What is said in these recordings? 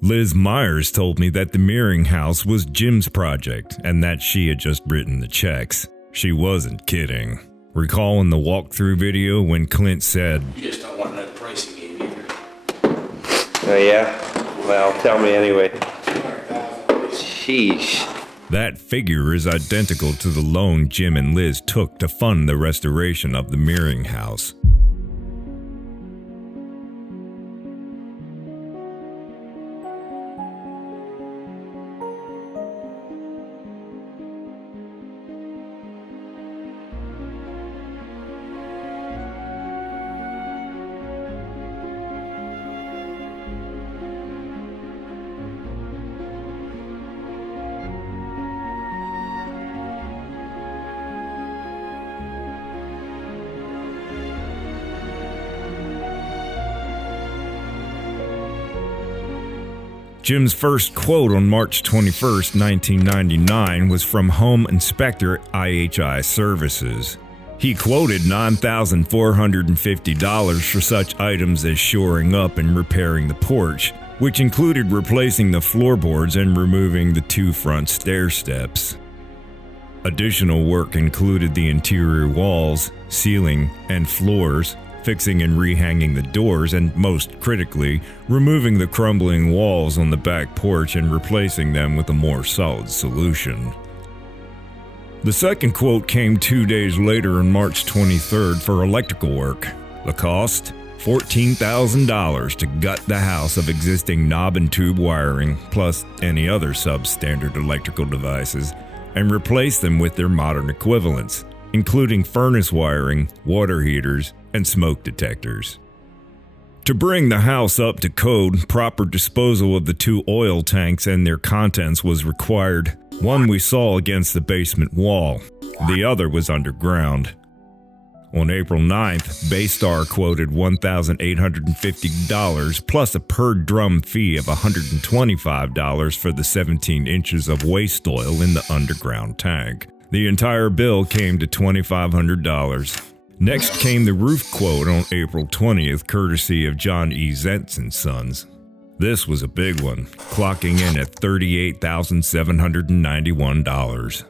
Liz Myers told me that the mirroring house was Jim's project and that she had just written the checks. She wasn't kidding. Recalling the walkthrough video when Clint said, "You just don't want to know the price he gave either." Oh yeah? Well, tell me anyway. Sheesh. That figure is identical to the loan Jim and Liz took to fund the restoration of the mirroring house. Jim's first quote on March 21st, 1999 was from Home Inspector IHI Services. He quoted $9,450 for such items as shoring up and repairing the porch, which included replacing the floorboards and removing the 2 front stair steps. Additional work included the interior walls, ceiling, and floors, fixing and rehanging the doors, and most critically, removing the crumbling walls on the back porch and replacing them with a more solid solution. The second quote came 2 days later on March 23rd for electrical work. The cost? $14,000 to gut the house of existing knob and tube wiring, plus any other substandard electrical devices, and replace them with their modern equivalents, including furnace wiring, water heaters, and smoke detectors. To bring the house up to code, proper disposal of the 2 oil tanks and their contents was required. One we saw against the basement wall. The other was underground. On April 9th, Baystar quoted $1,850 plus a per drum fee of $125 for the 17 inches of waste oil in the underground tank. The entire bill came to $2,500. Next came the roof quote on April 20th, courtesy of John E. Zentz & Sons. This was a big one, clocking in at $38,791.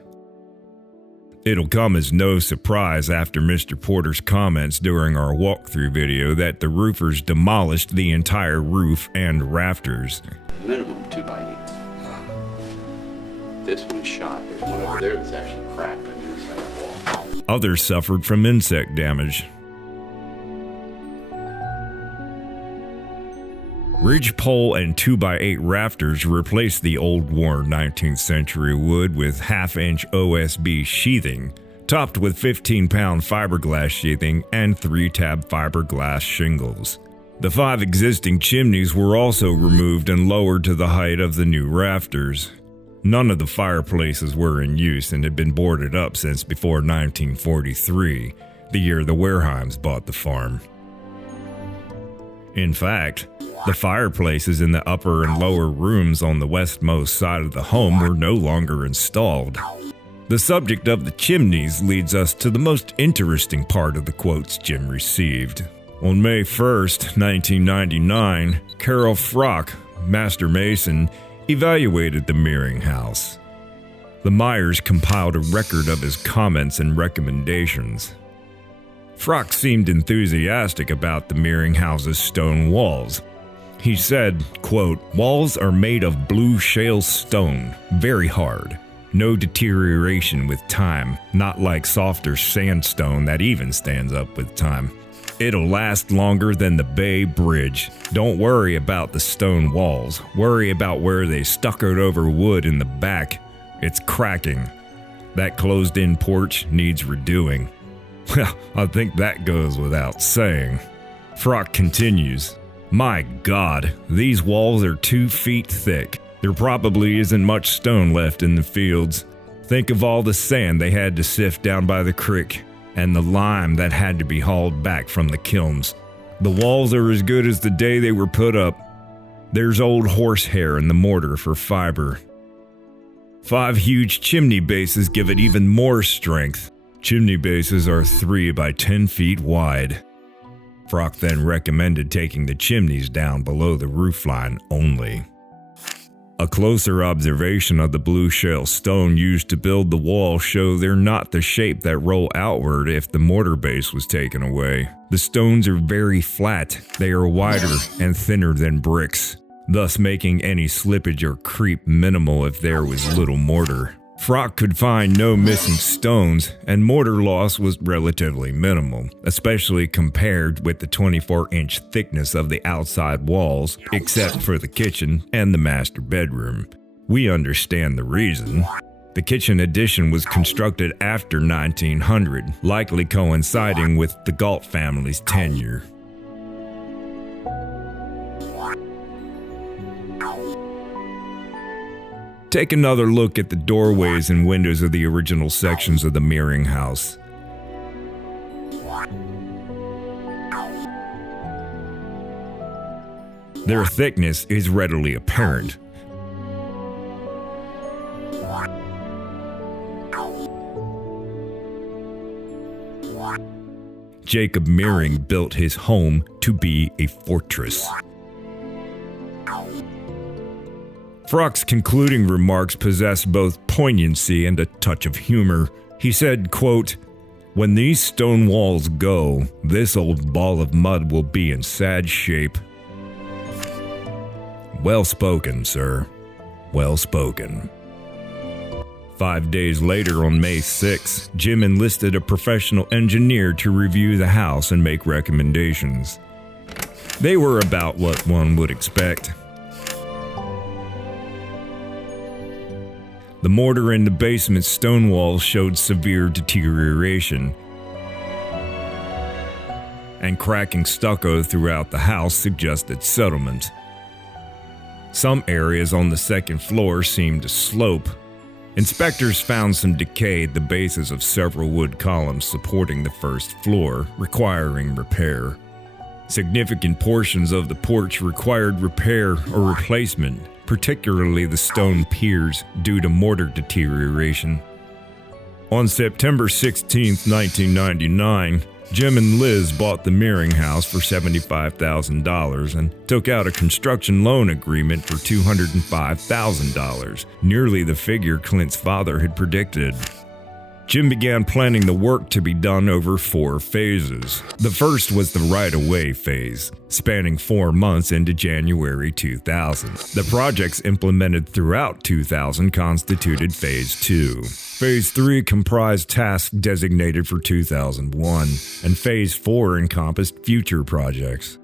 It'll come as no surprise after Mr. Porter's comments during our walkthrough video that the roofers demolished the entire roof and rafters. Minimum 2x8. This one's shot. There's one over there that's actually cracked on the inside of the wall. Others suffered from insect damage. Ridgepole and 2x8 rafters replaced the old worn 19th century wood with half-inch OSB sheathing, topped with 15-pound fiberglass sheathing and 3-tab fiberglass shingles. The 5 existing chimneys were also removed and lowered to the height of the new rafters. None of the fireplaces were in use and had been boarded up since before 1943, the year the Wareheims bought the farm. In fact, the fireplaces in the upper and lower rooms on the westmost side of the home were no longer installed. The subject of the chimneys leads us to the most interesting part of the quotes Jim received. On May 1st, 1999, Carol Frock, master mason, evaluated the mirroring house. The Myers compiled a record of his comments and recommendations. Frock seemed enthusiastic about the mirroring house's stone walls. He said, quote, "Walls are made of blue shale stone, very hard. No deterioration with time, not like softer sandstone that even stands up with time. It'll last longer than the Bay Bridge. Don't worry about the stone walls. Worry about where they stuccoed over wood in the back. It's cracking. That closed-in porch needs redoing." Well, I think that goes without saying. Frock continues, "My God, these walls are 2 feet thick. There probably isn't much stone left in the fields. Think of all the sand they had to sift down by the creek, and the lime that had to be hauled back from the kilns. The walls are as good as the day they were put up. There's old horsehair in the mortar for fiber. 5 huge chimney bases give it even more strength. Chimney bases are 3 by 10 feet wide." Frock then recommended taking the chimneys down below the roofline only. A closer observation of the blue shell stone used to build the wall show they're not the shape that roll outward if the mortar base was taken away. The stones are very flat, they are wider and thinner than bricks, thus making any slippage or creep minimal if there was little mortar. Frock could find no missing stones, and mortar loss was relatively minimal, especially compared with the 24-inch thickness of the outside walls, except for the kitchen and the master bedroom. We understand the reason. The kitchen addition was constructed after 1900, likely coinciding with the Galt family's tenure. Take another look at the doorways and windows of the original sections of the Meering house. Their thickness is readily apparent. Jacob Meering built his home to be a fortress. Frock's concluding remarks possess both poignancy and a touch of humor. He said, quote, "When these stone walls go, this old ball of mud will be in sad shape." Well spoken, sir. Well spoken. 5 days later, on May 6, Jim enlisted a professional engineer to review the house and make recommendations. They were about what one would expect. The mortar in the basement stone walls showed severe deterioration, and cracking stucco throughout the house suggested settlement. Some areas on the second floor seemed to slope. Inspectors found some decay at the bases of several wood columns supporting the first floor, requiring repair. Significant portions of the porch required repair or replacement, particularly the stone piers, due to mortar deterioration. On September 16, 1999, Jim and Liz bought the Meering house for $75,000 and took out a construction loan agreement for $205,000, nearly the figure Clint's father had predicted. Jim began planning the work to be done over 4 phases. The first was the right-of-way phase, spanning 4 months into January 2000. The projects implemented throughout 2000 constituted Phase 2. Phase 3 comprised tasks designated for 2001, and Phase 4 encompassed future projects.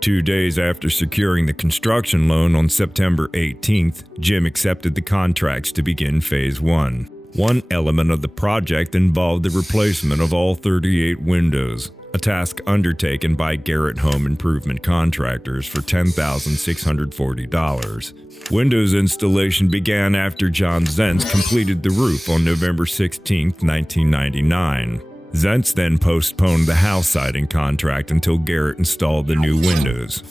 2 days after securing the construction loan on September 18th, Jim accepted the contracts to begin Phase 1. One element of the project involved the replacement of all 38 windows, a task undertaken by Garrett Home Improvement Contractors for $10,640. Windows installation began after John Zentz completed the roof on November 16, 1999. Zentz then postponed the house siding contract until Garrett installed the new windows.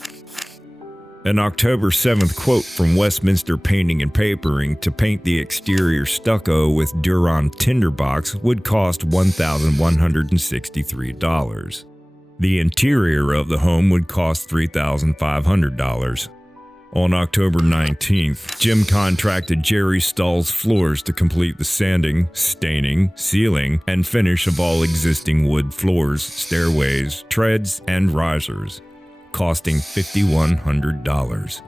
An October 7th quote from Westminster Painting and Papering to paint the exterior stucco with Duron tinderbox would cost $1,163. The interior of the home would cost $3,500. On October 19th, Jim contracted Jerry Stahl's Floors to complete the sanding, staining, sealing, and finish of all existing wood floors, stairways, treads, and risers, costing $5,100.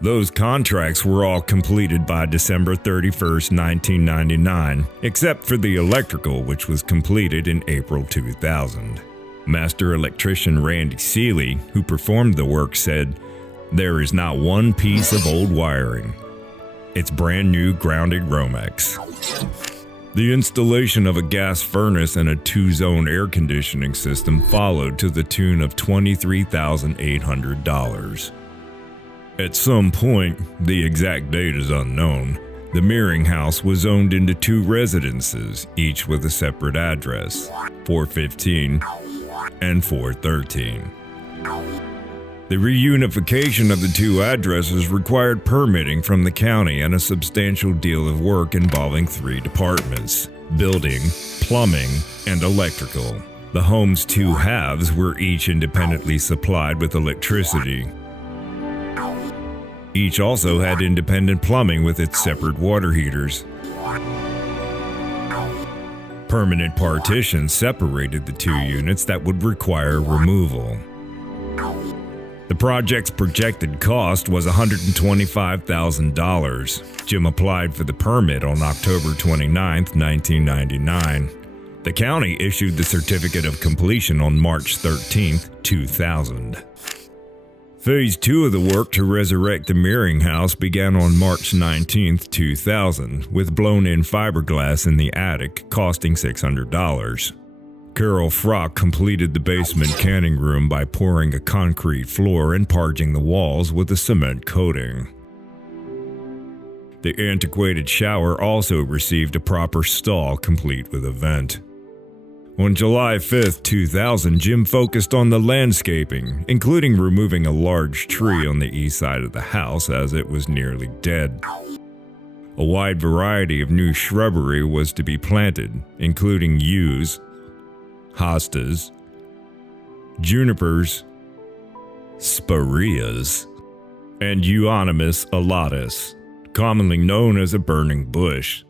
Those contracts were all completed by December 31st, 1999, except for the electrical, which was completed in April 2000. Master electrician Randy Seeley, who performed the work, said, "There is not one piece of old wiring. It's brand new grounded Romex." The installation of a gas furnace and a 2-zone air conditioning system followed to the tune of $23,800. At some point, the exact date is unknown, the Meering house was zoned into 2 residences, each with a separate address, 415 and 413. The reunification of the 2 addresses required permitting from the county and a substantial deal of work involving 3 departments: building, plumbing, and electrical. The home's 2 halves were each independently supplied with electricity. Each also had independent plumbing with its separate water heaters. Permanent partitions separated the two units that would require removal. The project's projected cost was $125,000. Jim applied for the permit on October 29, 1999. The county issued the certificate of completion on March 13, 2000. Phase 2 of the work to resurrect the Meering House began on March 19, 2000, with blown-in fiberglass in the attic costing $600. Carol Frock completed the basement canning room by pouring a concrete floor and parging the walls with a cement coating. The antiquated shower also received a proper stall complete with a vent. On July 5, 2000, Jim focused on the landscaping, including removing a large tree on the east side of the house as it was nearly dead. A wide variety of new shrubbery was to be planted, including yews, hostas, junipers, spireas, and Euonymus alatus, commonly known as a burning bush,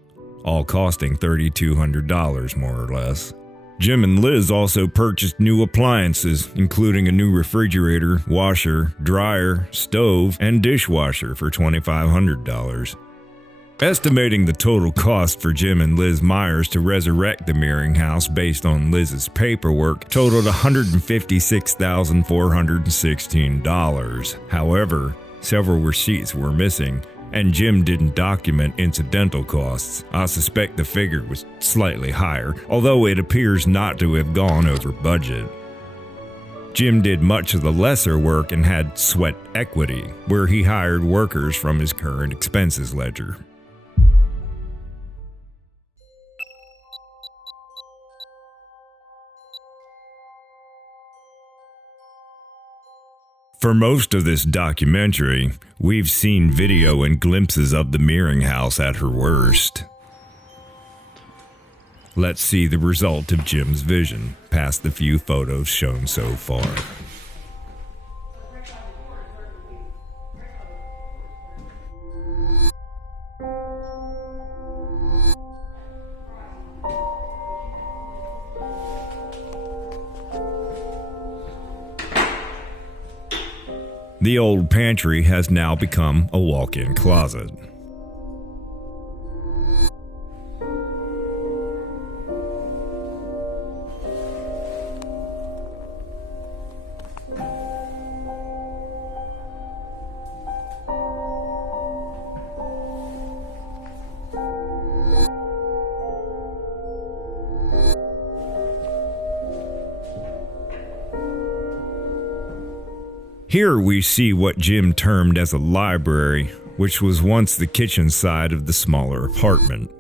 all costing $3,200 more or less. Jim and Liz also purchased new appliances, including a new refrigerator, washer, dryer, stove, and dishwasher for $2,500. Estimating the total cost for Jim and Liz Myers to resurrect the Meering House based on Liz's paperwork totaled $156,416. However, several receipts were missing, and Jim didn't document incidental costs. I suspect the figure was slightly higher, although it appears not to have gone over budget. Jim did much of the lesser work and had sweat equity, where he hired workers from his current expenses ledger. For most of this documentary, we've seen video and glimpses of the Meering House at her worst. Let's see the result of Jim's vision, past the few photos shown so far. The old pantry has now become a walk-in closet. Here we see what Jim termed as a library, which was once the kitchen side of the smaller apartment.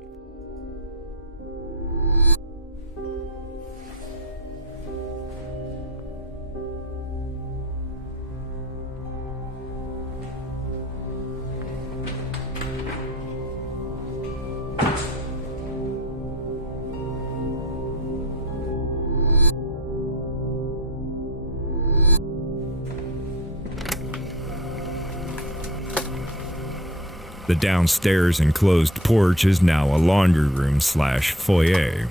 The downstairs enclosed porch is now a laundry room / foyer.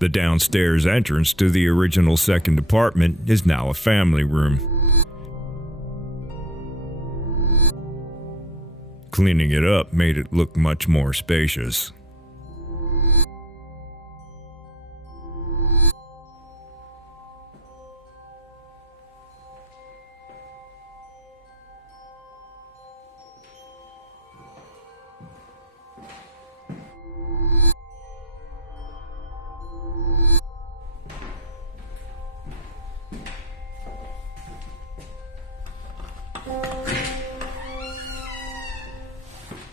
The downstairs entrance to the original second apartment is now a family room. Cleaning it up made it look much more spacious.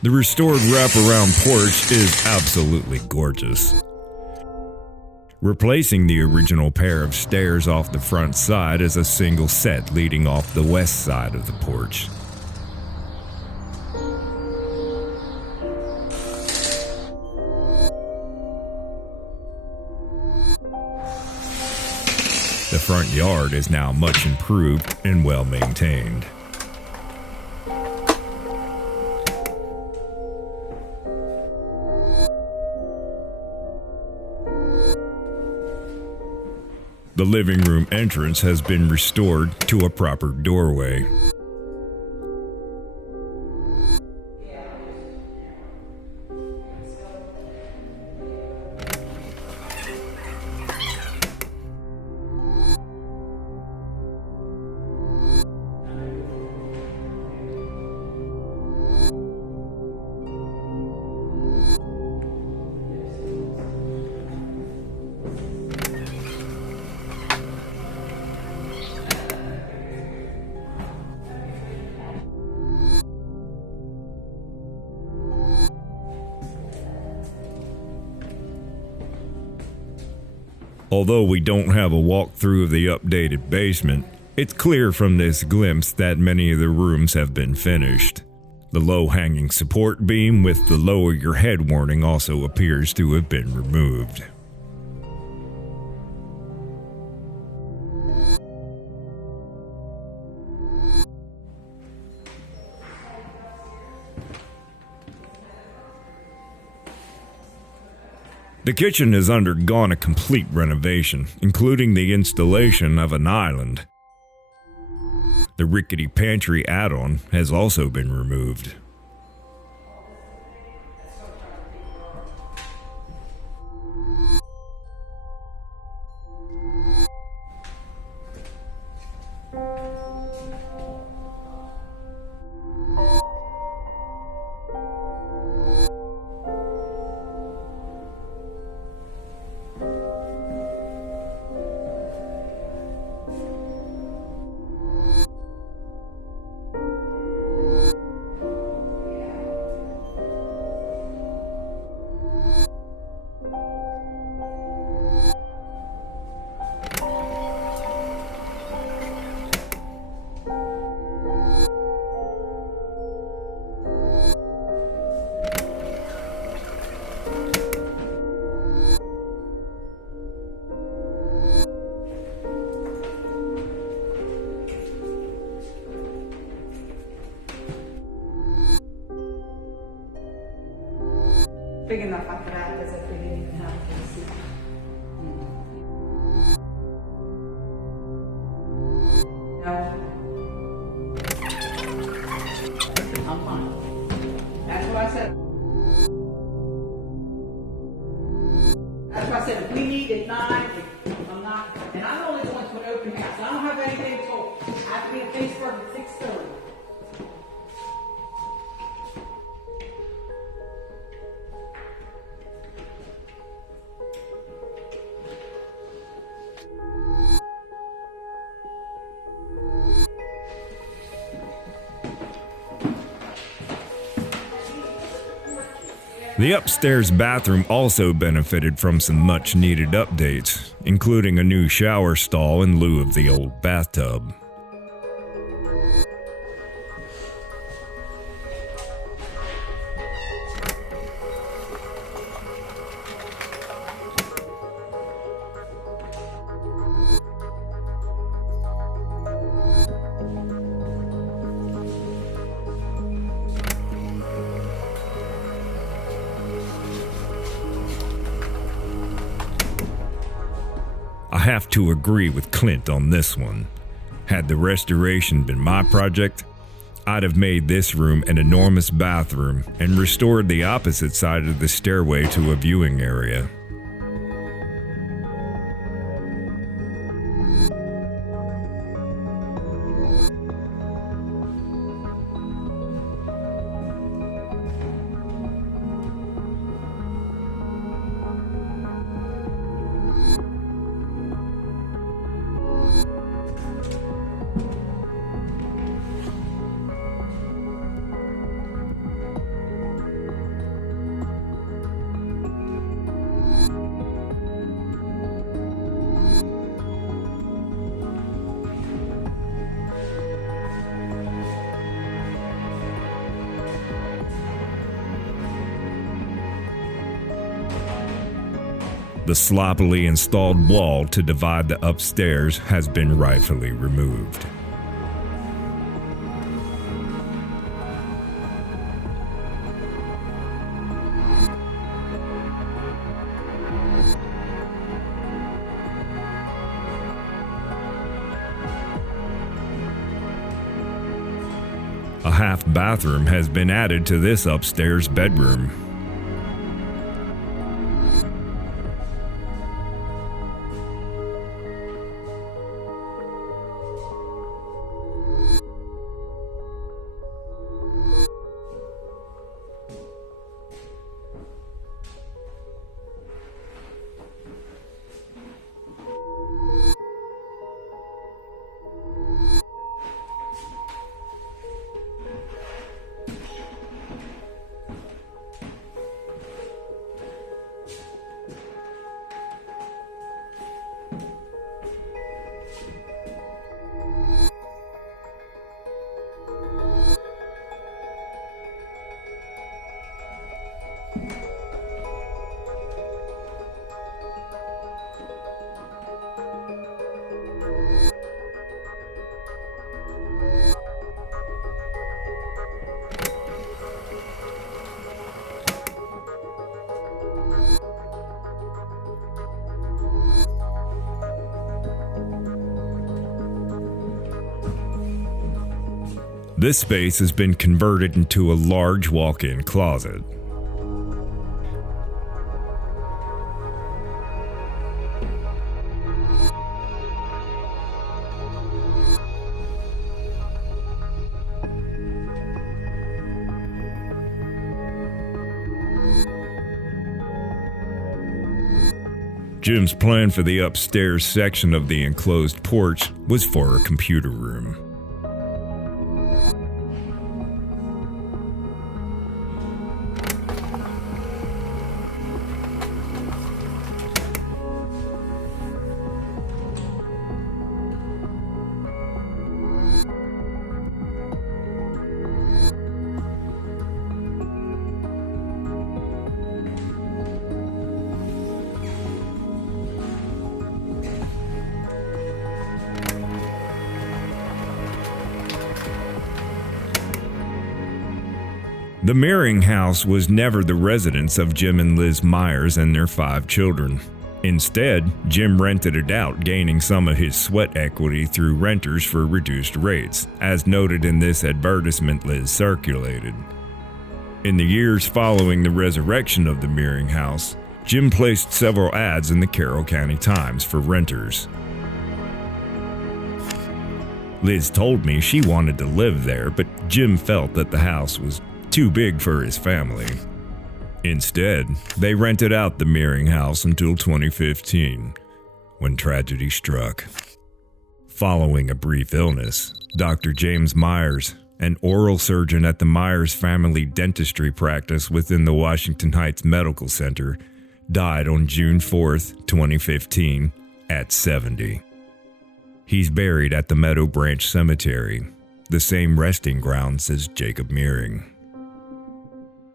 The restored wraparound porch is absolutely gorgeous. Replacing the original pair of stairs off the front side is a single set leading off the west side of the porch. The front yard is now much improved and well maintained. The living room entrance has been restored to a proper doorway. Although we don't have a walkthrough of the updated basement, it's clear from this glimpse that many of the rooms have been finished. The low-hanging support beam with the lower your head warning also appears to have been removed. The kitchen has undergone a complete renovation, including the installation of an island. The rickety pantry add-on has also been removed. Big enough I could act as if we didn't even have a AC. No. I'm fine. That's what I said. That's what I said. If we need at 9, I'm not. And I'm only going to an open house. I don't have anything until I have to be in Pittsburgh at 6:30. The upstairs bathroom also benefited from some much needed updates, including a new shower stall in lieu of the old bathtub. I have to agree with Clint on this one. Had the restoration been my project, I'd have made this room an enormous bathroom and restored the opposite side of the stairway to a viewing area. The sloppily installed wall to divide the upstairs has been rightfully removed. A half bathroom has been added to this upstairs bedroom. This space has been converted into a large walk-in closet. Jim's plan for the upstairs section of the enclosed porch was for a computer room. The Meering house was never the residence of Jim and Liz Myers and their 5 children. Instead, Jim rented it out, gaining some of his sweat equity through renters for reduced rates, as noted in this advertisement Liz circulated. In the years following the resurrection of the Meering house, Jim placed several ads in the Carroll County Times for renters. Liz told me she wanted to live there, but Jim felt that the house was too big for his family. Instead, they rented out the Meering house until 2015, when tragedy struck. Following a brief illness, Dr. James Myers, an oral surgeon at the Myers Family Dentistry practice within the Washington Heights Medical Center, died on June 4, 2015, at 70. He's buried at the Meadow Branch Cemetery, the same resting grounds as Jacob Meering.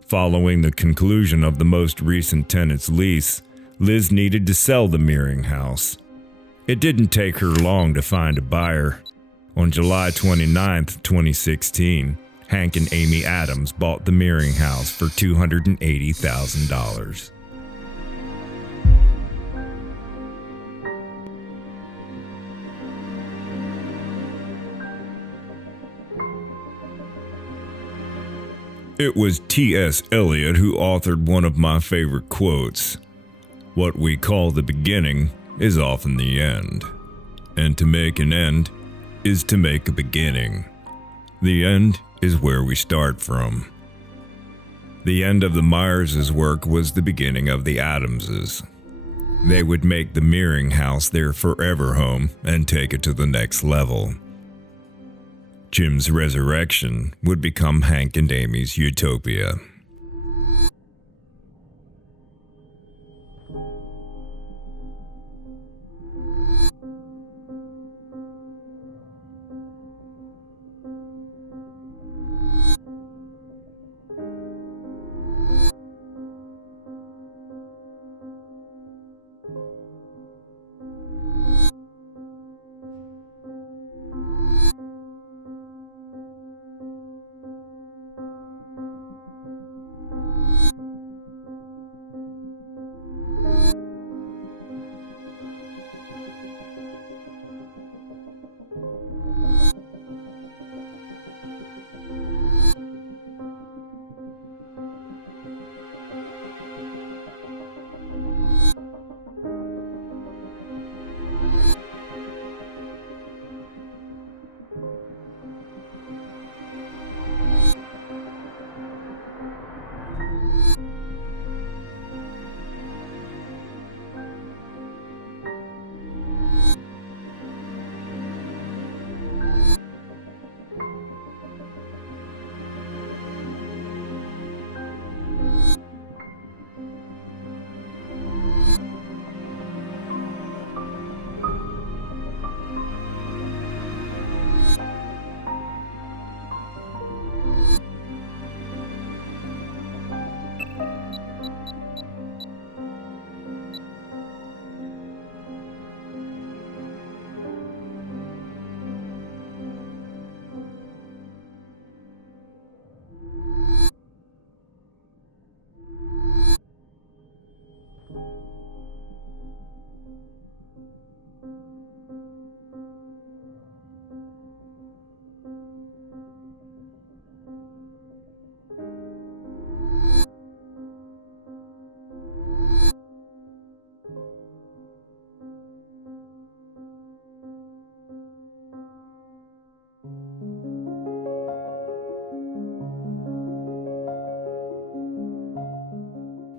Following the conclusion of the most recent tenant's lease, Liz needed to sell the Meering house. It didn't take her long to find a buyer. On July 29, 2016, Hank and Amy Adams bought the Meering house for $280,000. It was T.S. Eliot who authored one of my favorite quotes. What we call the beginning is often the end, and to make an end is to make a beginning. The end is where we start from. The end of the Myers' work was the beginning of the Adamses. They would make the Meering house their forever home and take it to the next level. Jim's resurrection would become Hank and Amy's utopia.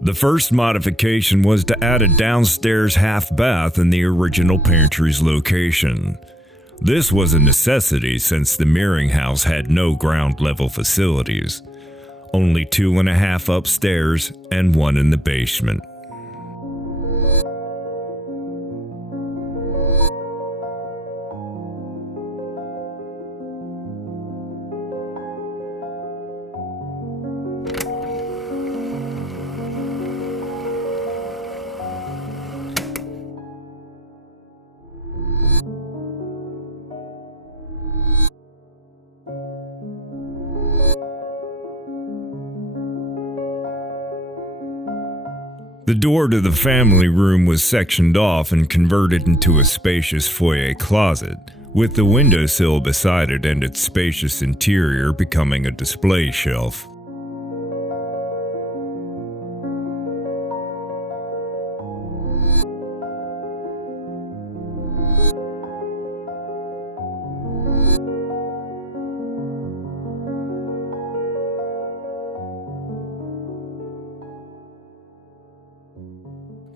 The first modification was to add a downstairs half bath in the original pantry's location. This was a necessity since the Meering house had no ground level facilities, only 2.5 upstairs and 1 in the basement. The door to the family room was sectioned off and converted into a spacious foyer closet, with the windowsill beside it and its spacious interior becoming a display shelf.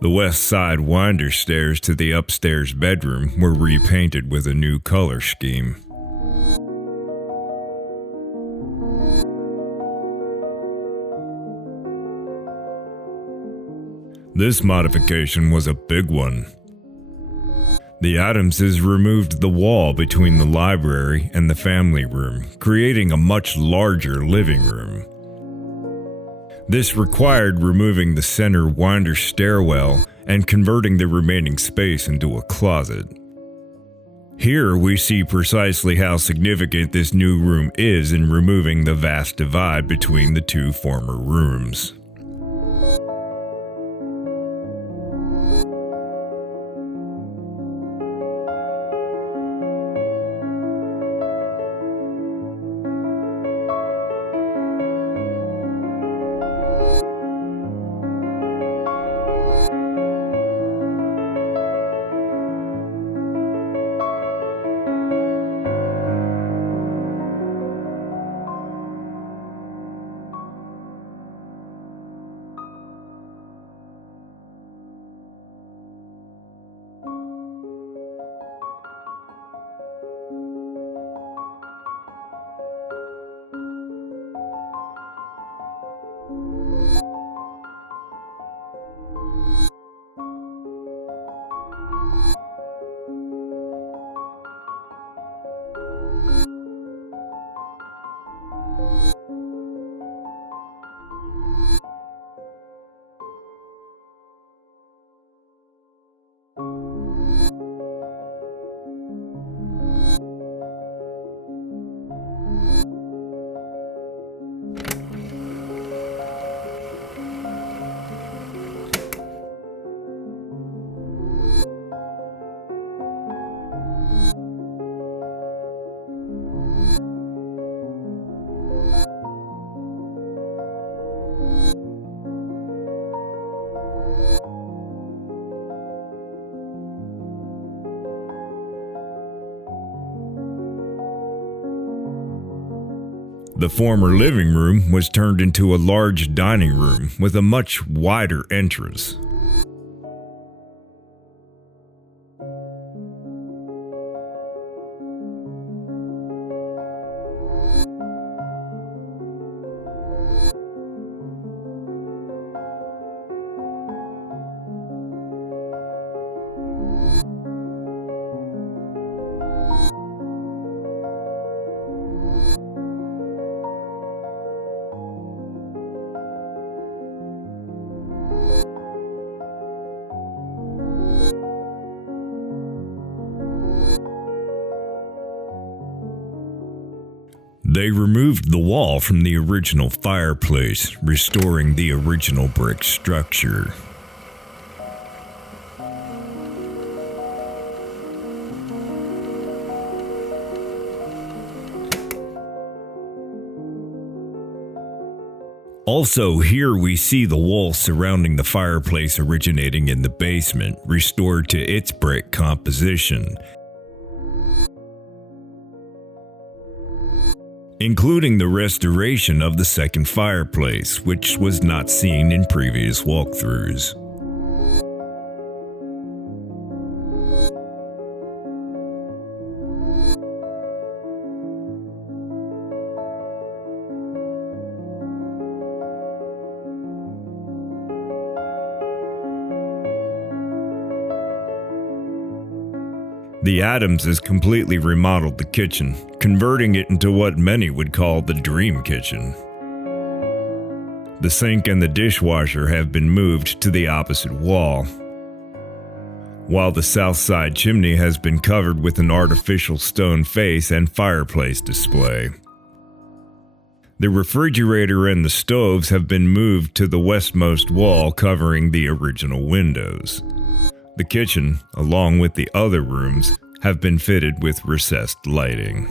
The west side winder stairs to the upstairs bedroom were repainted with a new color scheme. This modification was a big one. The Adamses removed the wall between the library and the family room, creating a much larger living room. This required removing the center winder stairwell and converting the remaining space into a closet. Here we see precisely how significant this new room is in removing the vast divide between the two former rooms. The former living room was turned into a large dining room with a much wider entrance. They removed the wall from the original fireplace, restoring the original brick structure. Also, here we see the wall surrounding the fireplace originating in the basement, restored to its brick composition. including the restoration of the second fireplace, which was not seen in previous walkthroughs. The Adamses completely remodeled the kitchen, converting it into what many would call the dream kitchen. The sink and the dishwasher have been moved to the opposite wall, while the south side chimney has been covered with an artificial stone face and fireplace display. The refrigerator and the stoves have been moved to the westmost wall, covering the original windows. The kitchen, along with the other rooms, have been fitted with recessed lighting.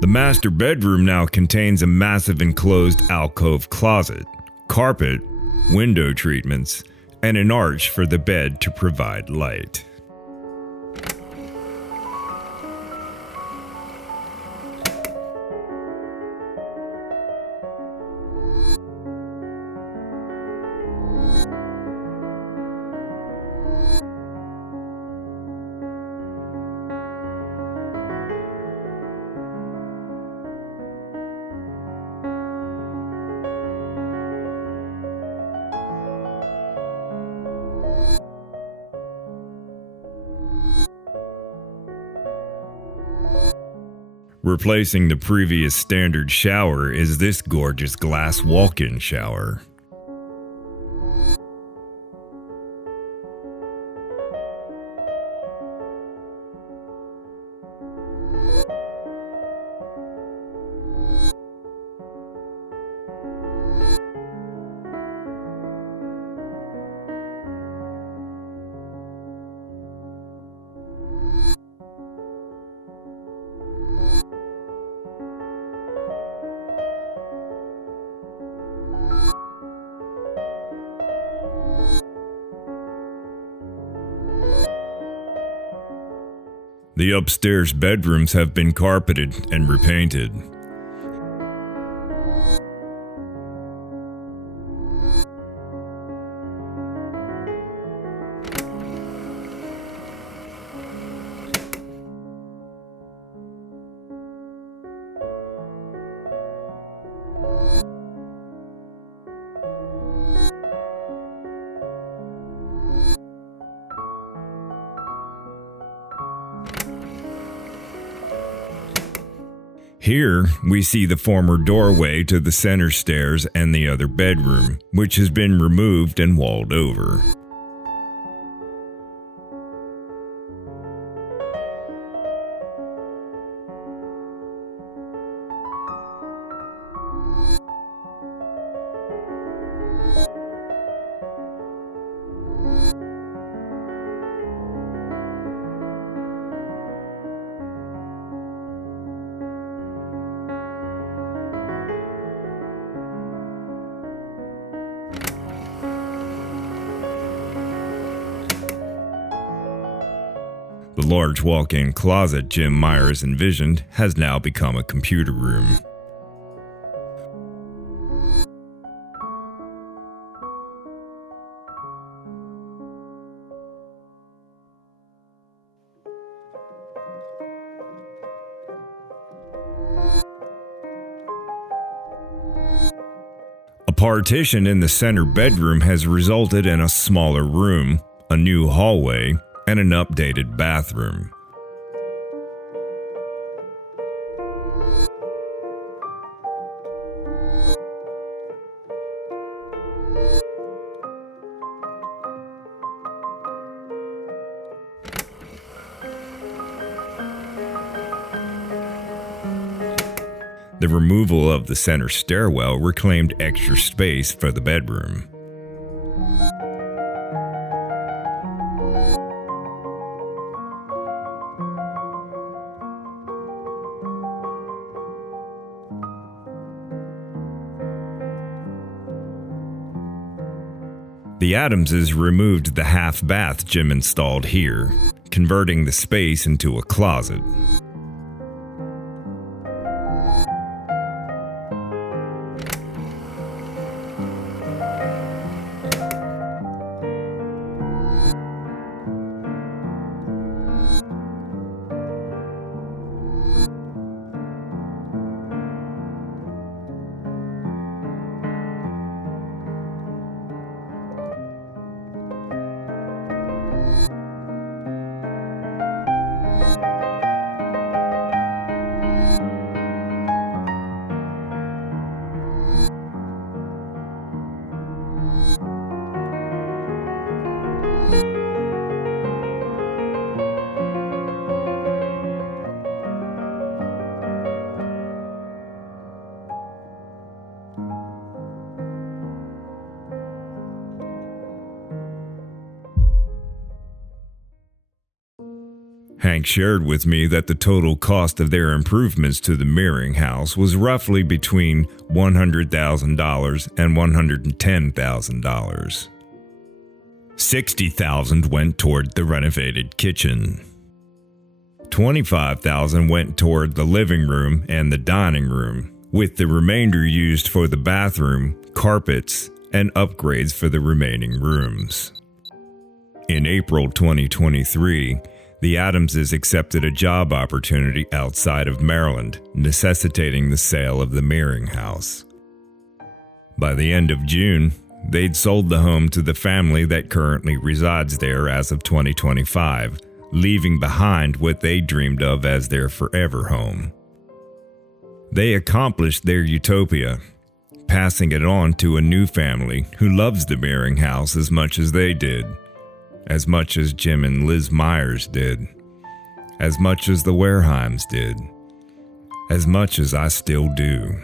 The master bedroom now contains a massive enclosed alcove closet, carpet, window treatments, and an arch for the bed to provide light. Replacing the previous standard shower is this gorgeous glass walk-in shower. The upstairs bedrooms have been carpeted and repainted. Here, we see the former doorway to the center stairs and the other bedroom, which has been removed and walled over. The large walk-in closet Jim Myers envisioned has now become a computer room. A partition in the center bedroom has resulted in a smaller room, a new hallway, and an updated bathroom. The removal of the center stairwell reclaimed extra space for the bedroom. The Adamses removed the half bath Jim installed here, converting the space into a closet. Hank shared with me that the total cost of their improvements to the Meering house was roughly between $100,000 and $110,000. $60,000 went toward the renovated kitchen. $25,000 went toward the living room and the dining room, with the remainder used for the bathroom, carpets, and upgrades for the remaining rooms. In April 2023, the Adamses accepted a job opportunity outside of Maryland, necessitating the sale of the Meering house. By the end of June, they'd sold the home to the family that currently resides there as of 2025, leaving behind what they dreamed of as their forever home. They accomplished their utopia, passing it on to a new family who loves the Meering house as much as they did. As much as Jim and Liz Myers did, as much as the Wareheims did, as much as I still do.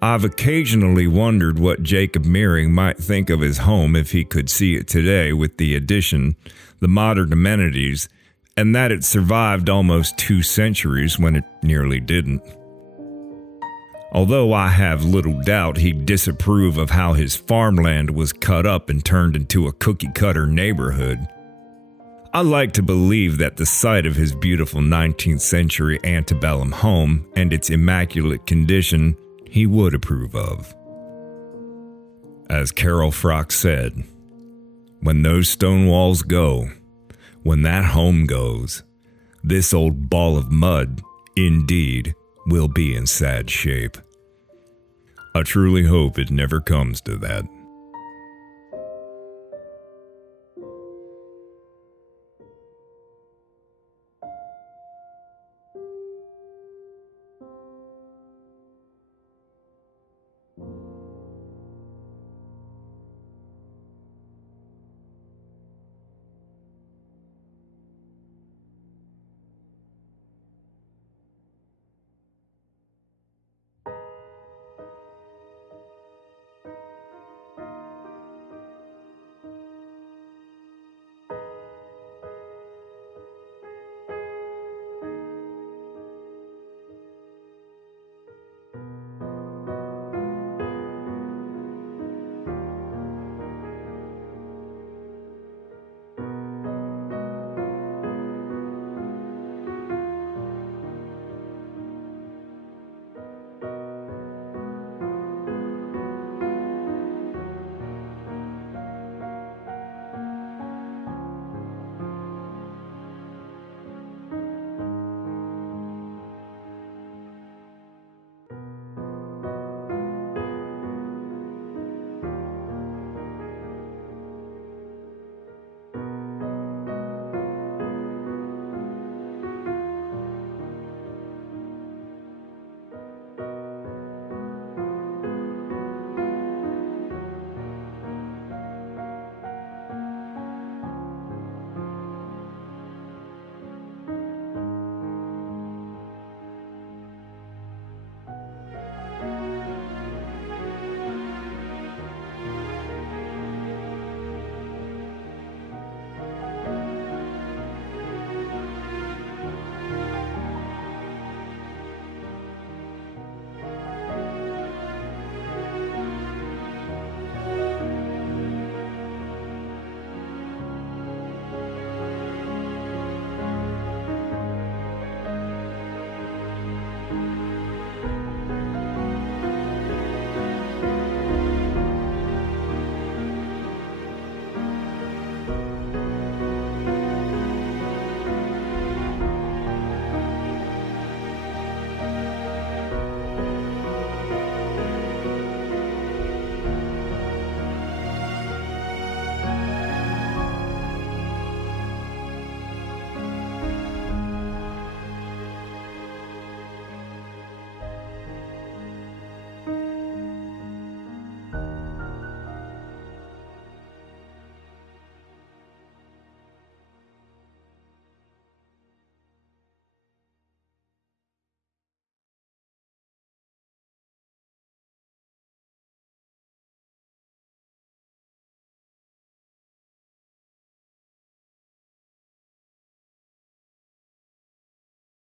I've occasionally wondered what Jacob Meering might think of his home if he could see it today with the addition, the modern amenities, and that it survived almost 2 centuries when it nearly didn't. Although I have little doubt he'd disapprove of how his farmland was cut up and turned into a cookie-cutter neighborhood, I like to believe that the sight of his beautiful 19th century antebellum home and its immaculate condition he would approve of. As Carol Frock said, "When those stone walls go, when that home goes, this old ball of mud, indeed, will be in sad shape." I truly hope it never comes to that.